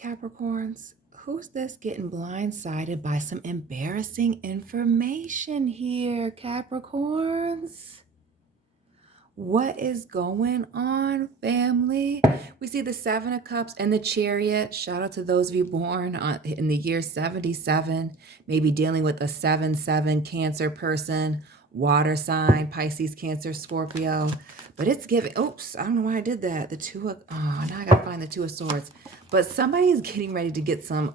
Capricorns, who's this getting blindsided by some embarrassing information here, Capricorns? What is going on, family? We see the Seven of Cups and the Chariot. Shout out to those of you born in the year 77, maybe dealing with a 7-7 Cancer person, water sign, Pisces, Cancer, Scorpio. But it's giving, oops, I don't know why I did that. Now I gotta find the Two of Swords. But somebody is getting ready to get some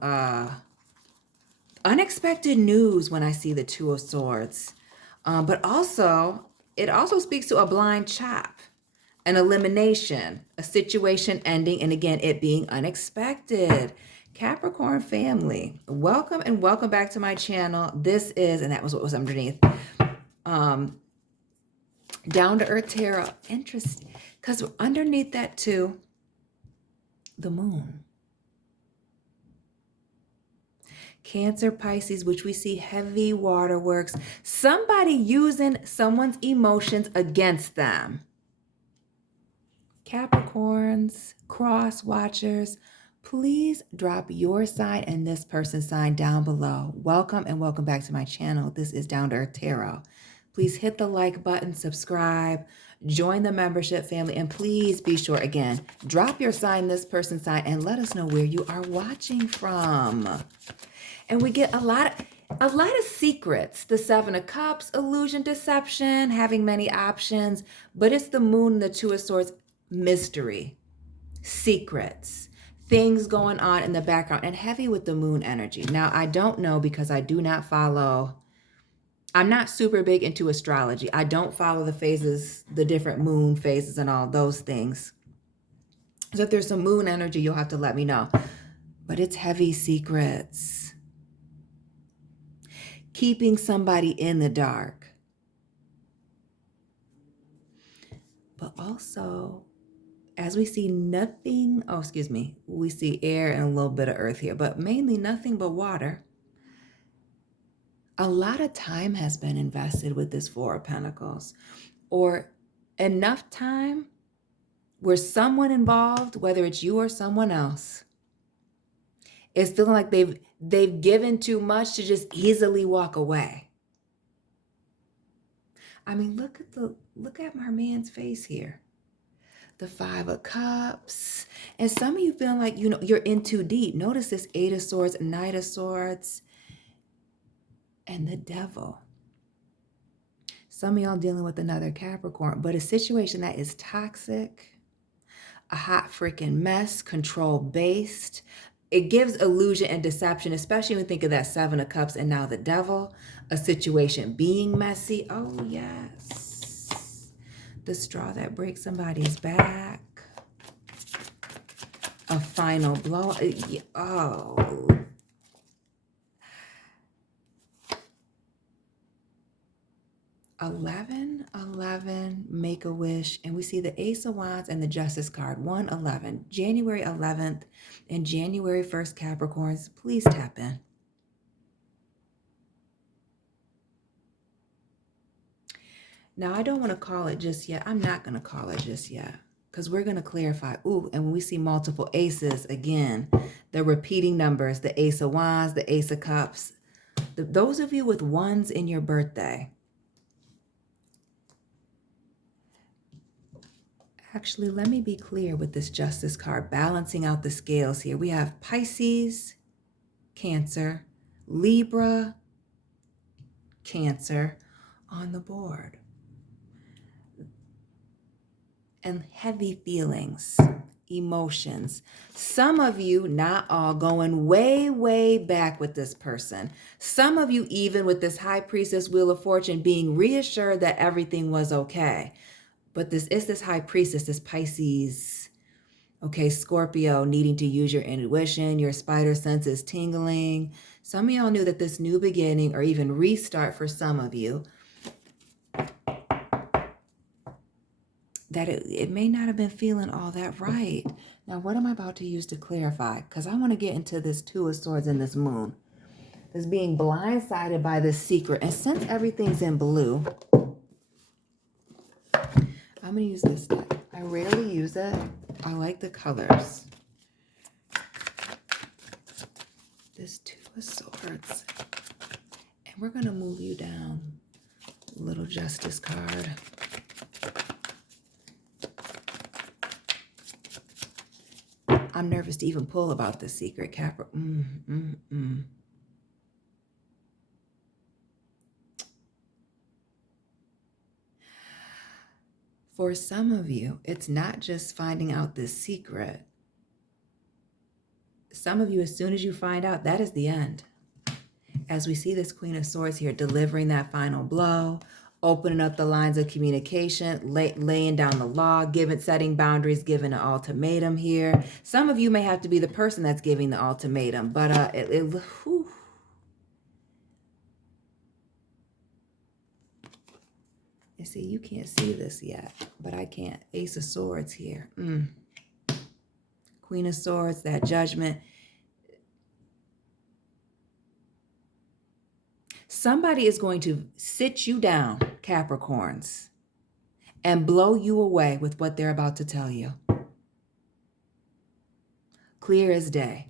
unexpected news when I see the Two of Swords. But also, it also speaks to a blind chop, an elimination, a situation ending, and again, it being unexpected. Capricorn family, welcome and welcome back to my channel. This is, and that was what was underneath, Down2Earth Tarot. Interesting, because underneath that too, the moon. Cancer, Pisces, which we see heavy waterworks. Somebody using someone's emotions against them. Capricorns, cross watchers, please drop your sign and this person's sign down below. Welcome and welcome back to my channel. This is Down2Earth Tarot. Please hit the like button, subscribe, join the membership family, and please be sure, again, drop your sign, this person's sign, and let us know where you are watching from. And we get a lot of secrets. The Seven of Cups, illusion, deception, having many options, but it's the moon, the Two of Swords, mystery, secrets, things going on in the background, and heavy with the moon energy. Now, I don't know because I do not follow, I'm not super big into astrology. I don't follow the phases, the different moon phases and all those things. So if there's some moon energy, you'll have to let me know. But it's heavy secrets. Keeping somebody in the dark. But also, as we see we see air and a little bit of earth here, but mainly nothing but water. A lot of time has been invested with this Four of Pentacles, or enough time where someone involved, whether it's you or someone else, is feeling like they've given too much to just easily walk away. I mean, look at my man's face here. The Five of Cups. And some of you feeling like, you're in too deep. Notice this Eight of Swords, Knight of Swords, and the Devil. Some of y'all dealing with another Capricorn, but a situation that is toxic, a hot freaking mess, control-based. It gives illusion and deception, especially when we think of that Seven of Cups and now the Devil, a situation being messy. Oh, yes. The straw that breaks somebody's back. A final blow. Oh. $11, make a wish, and we see the Ace of Wands and the Justice card. 1/11, January 11th and January 1st, Capricorns, please tap in. Now, I don't want to call it just yet. I'm not going to call it just yet because we're going to clarify. Ooh, and when we see multiple aces, again, the repeating numbers, the Ace of Wands, the Ace of Cups, those of you with ones in your birthday. Actually, let me be clear with this Justice card, balancing out the scales here. We have Pisces, Cancer, Libra, Cancer on the board. And heavy feelings, emotions. Some of you, not all, going way, way back with this person. Some of you, even with this High Priestess, Wheel of Fortune, being reassured that everything was okay. But this is this High Priestess, this Pisces, okay, Scorpio, needing to use your intuition, your spider sense is tingling. Some of y'all knew that this new beginning or even restart for some of you, that it may not have been feeling all that right. Now, what am I about to use to clarify? Because I want to get into this Two of Swords and this moon. This being blindsided by this secret. And since everything's in blue, I'm going to use this deck. I rarely use it. I like the colors. Swords. And we're going to move you down. Little Justice card. I'm nervous to even pull about this secret, Capricorn. For some of you, it's not just finding out this secret. Some of you, as soon as you find out, that is the end. As we see this Queen of Swords here, delivering that final blow, opening up the lines of communication, laying down the law, setting boundaries, giving an ultimatum here. Some of you may have to be the person that's giving the ultimatum, but you see, you can't see this yet, but I can't. Ace of Swords here. Queen of Swords, that Judgment. Somebody is going to sit you down, Capricorns, and blow you away with what they're about to tell you. Clear as day.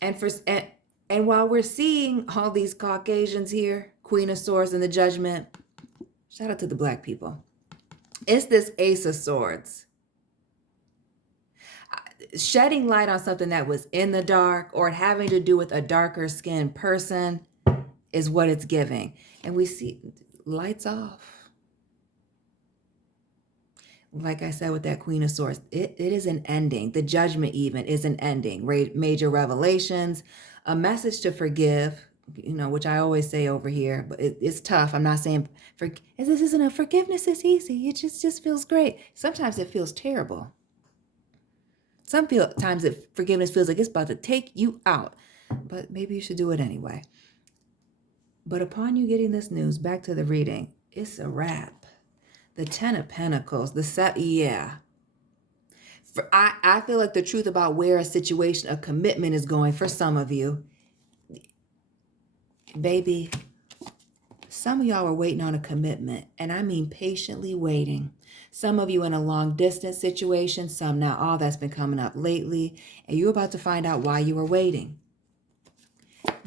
And while we're seeing all these Caucasians here, Queen of Swords and the Judgment, shout out to the Black people. It's this Ace of Swords. Shedding light on something that was in the dark or having to do with a darker skinned person is what it's giving. And we see lights off. Like I said with that Queen of Swords, it is an ending. The Judgment even is an ending. Major revelations, a message to forgive, which I always say over here, but it's tough. I'm not saying this isn't a forgiveness is easy. It just feels great. Sometimes it feels terrible. Sometimes forgiveness feels like it's about to take you out, but maybe you should do it anyway. But upon you getting this news, back to the reading, it's a wrap. The Ten of Pentacles, I feel like the truth about where a situation, a commitment is going for some of you, baby, some of y'all are waiting on a commitment, and I mean patiently waiting. Some of you in a long distance situation, some now, all that's been coming up lately, and you're about to find out why you were waiting.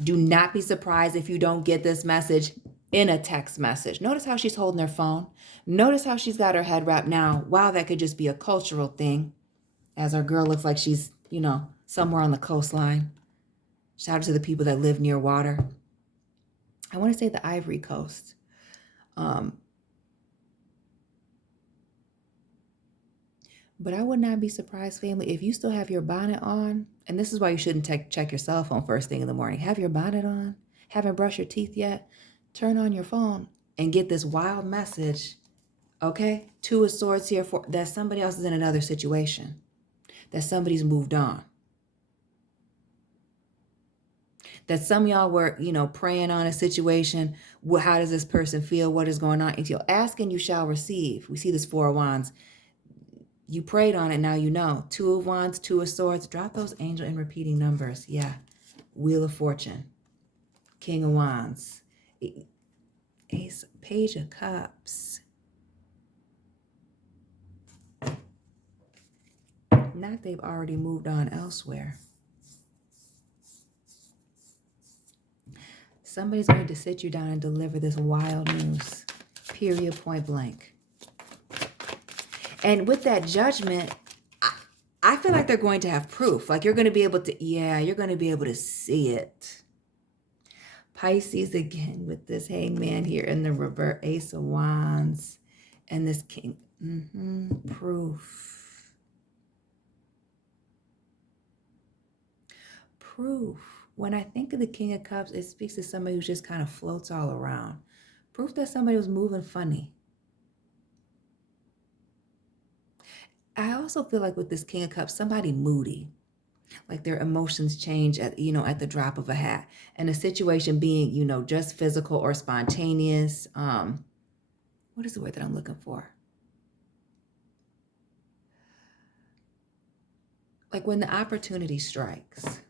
Do not be surprised if you don't get this message in a text message. Notice how she's holding her phone. Notice how she's got her head wrapped now. Wow, that could just be a cultural thing, as our girl looks like she's, somewhere on the coastline. Shout out to the people that live near water. I want to say the Ivory Coast. But I would not be surprised, family, if you still have your bonnet on. And this is why you shouldn't check your cell phone first thing in the morning. Have your bonnet on. Haven't brushed your teeth yet. Turn on your phone and get this wild message. Okay? Two of Swords here that somebody else is in another situation. That somebody's moved on. That some of y'all were, praying on a situation. How does this person feel? What is going on? If you ask and you shall receive. We see this Four of Wands. You prayed on it, now you know. Two of Wands, Two of Swords. Drop those angel and repeating numbers. Yeah. Wheel of Fortune. King of Wands. Ace, Page of Cups. Not they've already moved on elsewhere. Somebody's going to sit you down and deliver this wild news. Period, point blank. And with that Judgment, I feel like they're going to have proof. Like you're going to be able to, you're going to be able to see it. Pisces again with this Hangman here in the reverse, Ace of Wands, and this King. Proof. Proof. When I think of the King of Cups, it speaks to somebody who just kind of floats all around. Proof that somebody was moving funny. I also feel like with this King of Cups, somebody moody. Like their emotions change at the drop of a hat. And the situation being, just physical or spontaneous. What is the word that I'm looking for? Like when the opportunity strikes.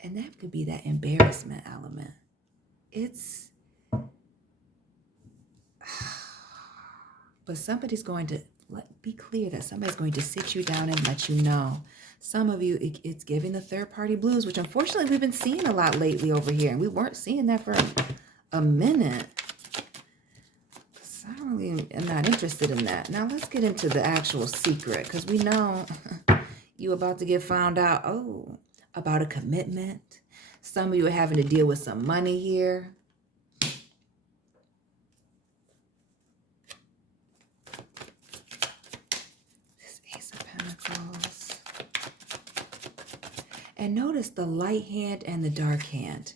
And that could be that embarrassment element. But somebody's going to be clear that somebody's going to sit you down and let you know. Some of you, it's giving the third party blues, which unfortunately we've been seeing a lot lately over here. And we weren't seeing that for a minute. I really am not interested in that. Now let's get into the actual secret, because we know you about to get found out, about a commitment. Some of you are having to deal with some money here. This Ace of Pentacles. And notice the light hand and the dark hand.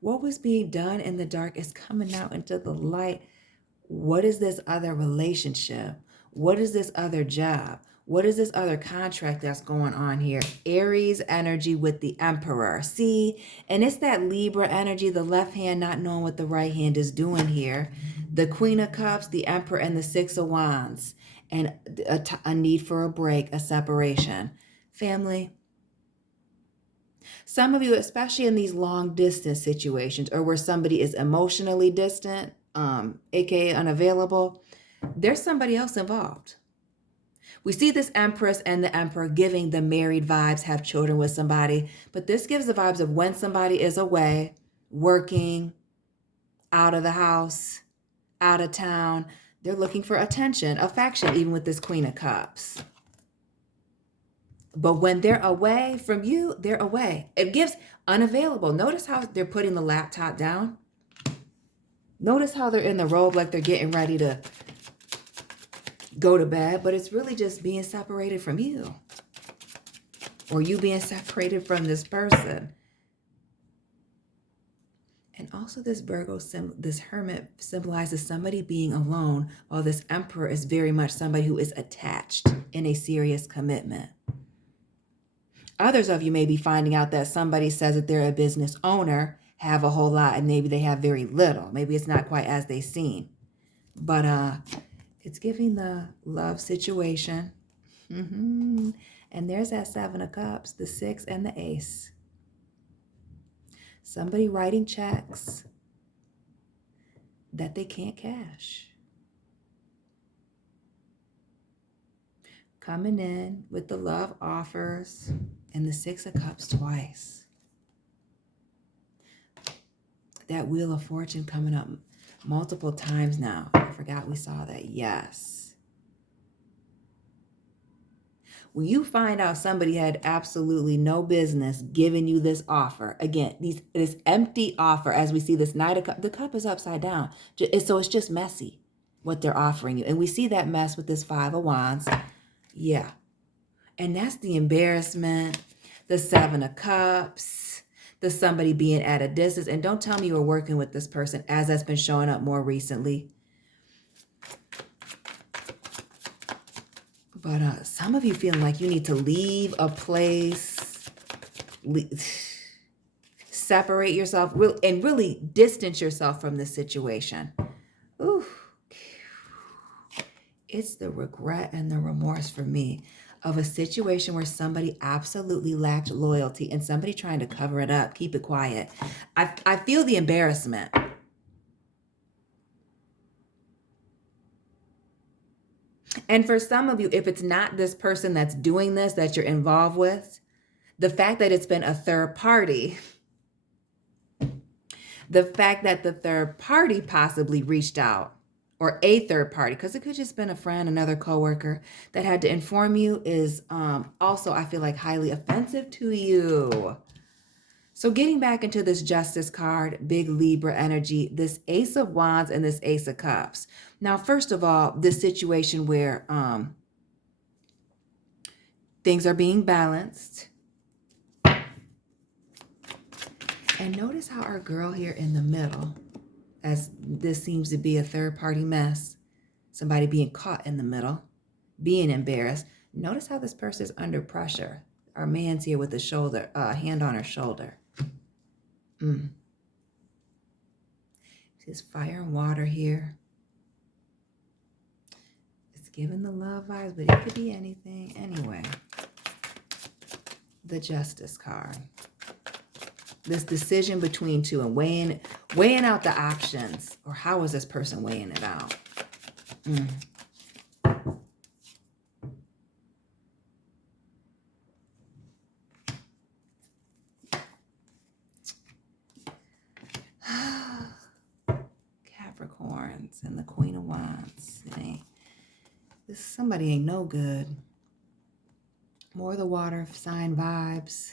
What was being done in the dark is coming out into the light. What is this other relationship? What is this other job? What is this other contract that's going on here? Aries energy with the Emperor. See? And it's that Libra energy, the left hand not knowing what the right hand is doing here. The Queen of Cups, the Emperor, and the Six of Wands. And a need for a break, a separation. Family. Some of you, especially in these long distance situations or where somebody is emotionally distant, aka unavailable, there's somebody else involved. We see this Empress and the Emperor giving the married vibes, have children with somebody, but this gives the vibes of when somebody is away, working, out of the house, out of town. They're looking for attention, affection, even with this Queen of Cups. But when they're away from you, they're away. It gives unavailable. Notice how they're putting the laptop down. Notice how they're in the robe like they're getting ready to go to bed, but it's really just being separated from you. Or you being separated from this person. And also this Virgo, this Hermit symbolizes somebody being alone, while this Emperor is very much somebody who is attached in a serious commitment. Others of you may be finding out that somebody says that they're a business owner, have a whole lot, and maybe they have very little. Maybe it's not quite as they seem. But it's giving the love situation. And there's that Seven of Cups, the Six, and the Ace. Somebody writing checks that they can't cash. Coming in with the love offers and the Six of Cups twice. That Wheel of Fortune coming up multiple times now. I forgot we saw that. Yes. When you find out somebody had absolutely no business giving you this offer, again, this empty offer, as we see this Knight of Cups, the cup is upside down. So it's just messy what they're offering you. And we see that mess with this Five of Wands. Yeah. And that's the embarrassment, the Seven of Cups, the somebody being at a distance. And don't tell me you were working with this person, as that's been showing up more recently. But some of you feeling like you need to leave a place, separate yourself, and really distance yourself from this situation. Ooh. It's the regret and the remorse for me of a situation where somebody absolutely lacked loyalty and somebody trying to cover it up, keep it quiet. I feel the embarrassment. And for some of you, if it's not this person that's doing this, that you're involved with, the fact that it's been a third party, the fact that the third party possibly reached out, or a third party, because it could just been a friend, another coworker that had to inform you, is also, I feel like, highly offensive to you. So getting back into this Justice card, big Libra energy, this Ace of Wands and this Ace of Cups. Now, first of all, this situation where things are being balanced. And notice how our girl here in the middle, as this seems to be a third-party mess, somebody being caught in the middle, being embarrassed. Notice how this person is under pressure. Our man's here with the shoulder, hand on her shoulder. There's fire and water here. It's giving the love vibes, but it could be anything. Anyway, the Justice card. This decision between two and weighing out the options. Or how is this person weighing it out? Wands and the Queen of Wands. Somebody ain't no good. More of the water sign vibes.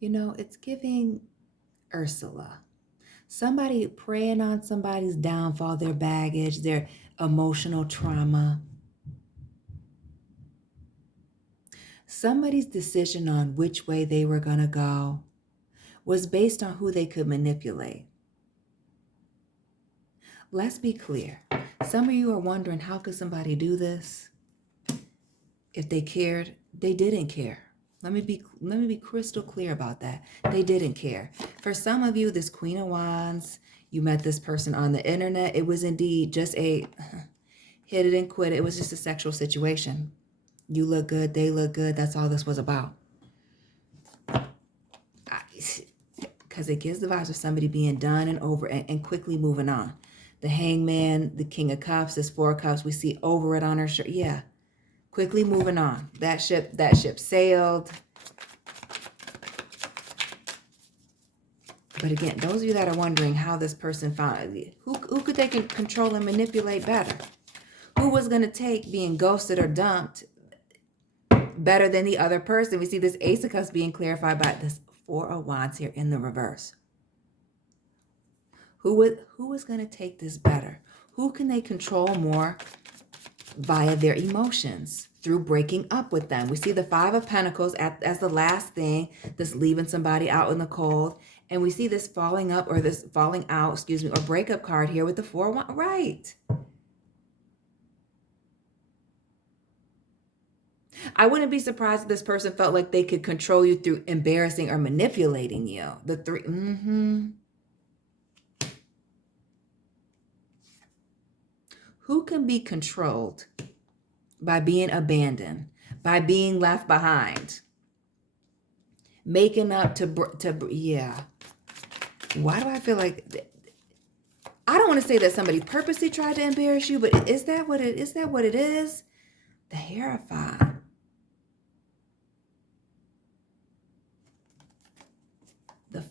You know, it's giving Ursula. Somebody preying on somebody's downfall, their baggage, their emotional trauma. Somebody's decision on which way they were going to go was based on who they could manipulate. Let's be clear. Some of you are wondering, how could somebody do this? If they cared, they didn't care. Let me be crystal clear about that. They didn't care. For some of you, this Queen of Wands, you met this person on the internet. It was indeed just a hit it and quit it. It was just a sexual situation. You look good, they look good. That's all this was about. Because it gives the vibes of somebody being done and over and quickly moving on. The Hangman, the King of Cups, this Four of Cups, we see over it on her shirt. Yeah. Quickly moving on. That ship sailed. But again, those of you that are wondering how this person found, who could they control and manipulate better? Who was going to take being ghosted or dumped better than the other person? We see this Ace of Cups being clarified by this Four of Wands here in the reverse. Who is going to take this better? Who can they control more via their emotions through breaking up with them? We see the Five of Pentacles as the last thing, this leaving somebody out in the cold. And we see this falling out, or breakup card here with the Four of Wands. Right. I wouldn't be surprised if this person felt like they could control you through embarrassing or manipulating you. The three. Who can be controlled by being abandoned, by being left behind, making up yeah. Why do I feel like, I don't want to say that somebody purposely tried to embarrass you, but is that what it is? The Hierophant.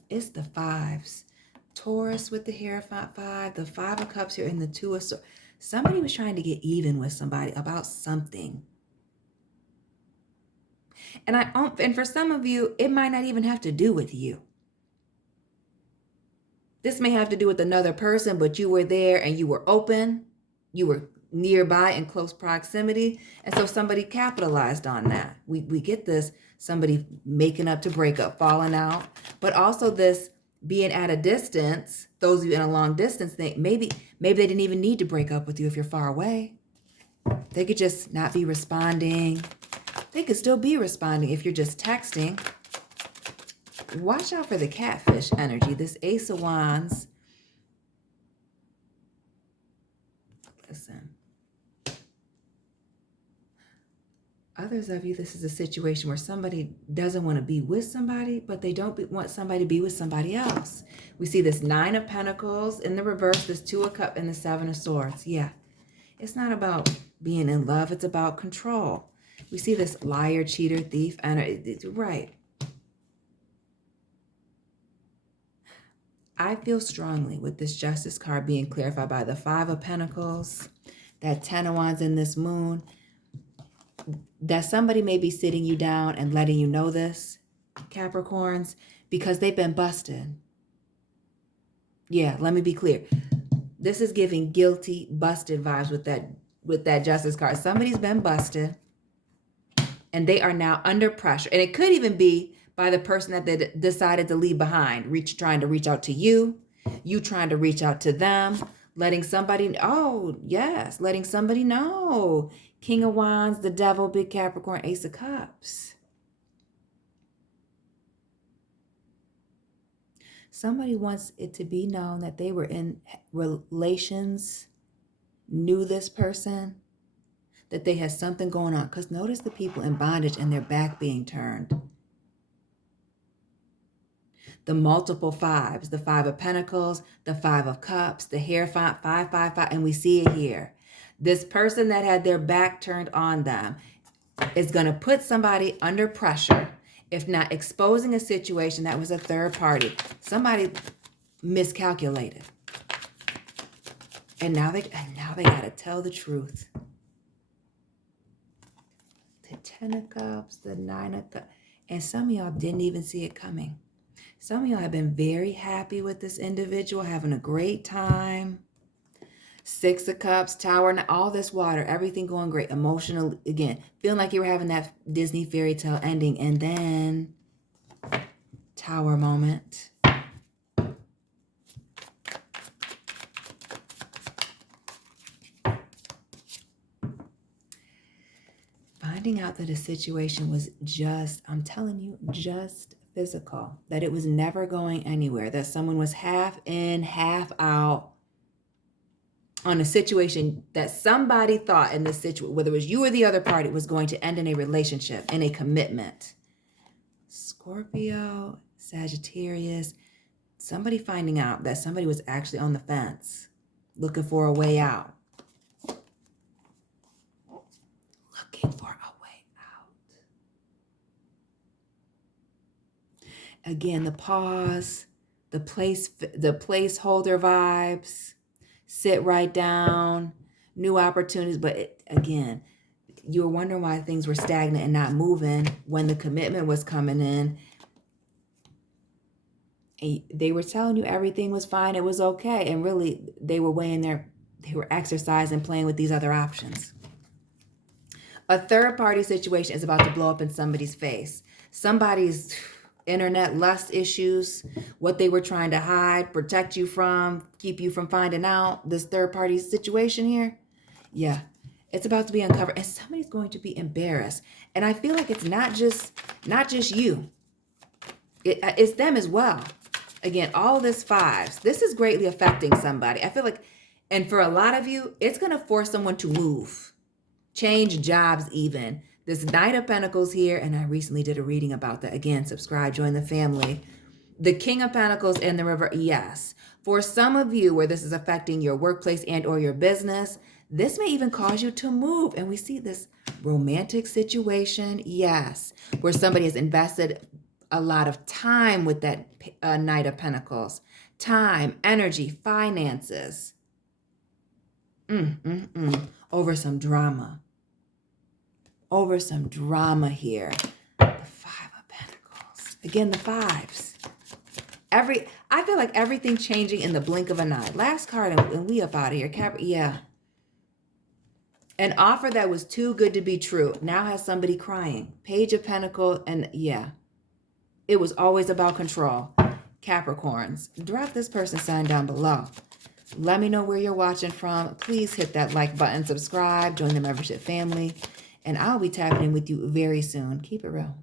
It's the fives. Taurus with the Hierophant 5, the Five of Cups here, and the Two of Swords. Somebody was trying to get even with somebody about something. And for some of you, it might not even have to do with you. This may have to do with another person, but you were there and you were open. You were nearby in close proximity. And so somebody capitalized on that. We get this, somebody making up to break up, falling out, but also this being at a distance. Those of you in a long distance thing, maybe they didn't even need to break up with you if you're far away. They could just not be responding. They could still be responding if you're just texting. Watch out for the catfish energy. This Ace of Wands. Listen. Others of you, this is a situation where somebody doesn't want to be with somebody, but they don't want somebody to be with somebody else. We see this Nine of Pentacles in the reverse, this Two of Cups, and the Seven of Swords. Yeah, it's not about being in love. It's about control. We see this liar, cheater, thief, and right. I feel strongly with this Justice card being clarified by the Five of Pentacles, that Ten of Wands in this Moon, that somebody may be sitting you down and letting you know this, Capricorns, because they've been busted. Yeah, let me be clear. This is giving guilty, busted vibes with that Justice card. Somebody's been busted and they are now under pressure. And it could even be by the person that they decided to leave behind, trying to reach out to you, you trying to reach out to them, letting somebody know. King of Wands, the Devil, Big Capricorn, Ace of Cups. Somebody wants it to be known that they were in relations, knew this person, that they had something going on. Because notice the people in bondage and their back being turned. The multiple fives, the Five of Pentacles, the Five of Cups, the Hierophant, 555, and we see it here. This person that had their back turned on them is going to put somebody under pressure, if not exposing a situation that was a third party. Somebody miscalculated. And now they got to tell the truth. The 10 of Cups, the 9 of Cups. And some of y'all didn't even see it coming. Some of y'all have been very happy with this individual, having a great time. 6 of Cups, Tower, all this water, everything going great. Emotional, again, feeling like you were having that Disney fairy tale ending. And then Tower moment. Finding out that a situation was just, I'm telling you, just physical. That it was never going anywhere. That someone was half in, half out on a situation that somebody thought in this situation, whether it was you or the other party, was going to end in a relationship, in a commitment. Scorpio, Sagittarius, somebody finding out that somebody was actually on the fence, looking for a way out. Looking for a way out. Again, the pause, the placeholder vibes, sit right down, new opportunities. But again, you were wondering why things were stagnant and not moving when the commitment was coming in. And they were telling you everything was fine, it was okay. And really, they were they were exercising, playing with these other options. A third party situation is about to blow up in somebody's face. Somebody's internet lust issues, what they were trying to hide, protect you from, keep you from finding out, this third party situation here. Yeah, it's about to be uncovered, and somebody's going to be embarrassed. And I feel like it's not just you. It's them as well. Again, all this 5s. This is greatly affecting somebody. I feel like, and for a lot of you, it's going to force someone to move, change jobs even. This Knight of Pentacles here, and I recently did a reading about that. Again, subscribe, join the family. The King of Pentacles and the River, yes. For some of you where this is affecting your workplace and or your business, this may even cause you to move. And we see this romantic situation, yes, where somebody has invested a lot of time with that Knight of Pentacles. Time, energy, finances. Over some drama. Over some drama here. The 5 of Pentacles. Again, the 5s. I feel like everything changing in the blink of an eye. Last card, and we up out of here. Yeah. An offer that was too good to be true now has somebody crying. Page of Pentacles, and yeah. It was always about control. Capricorns, drop this person's sign down below. Let me know where you're watching from. Please hit that like button, subscribe, join the membership family. And I'll be tapping in with you very soon. Keep it real.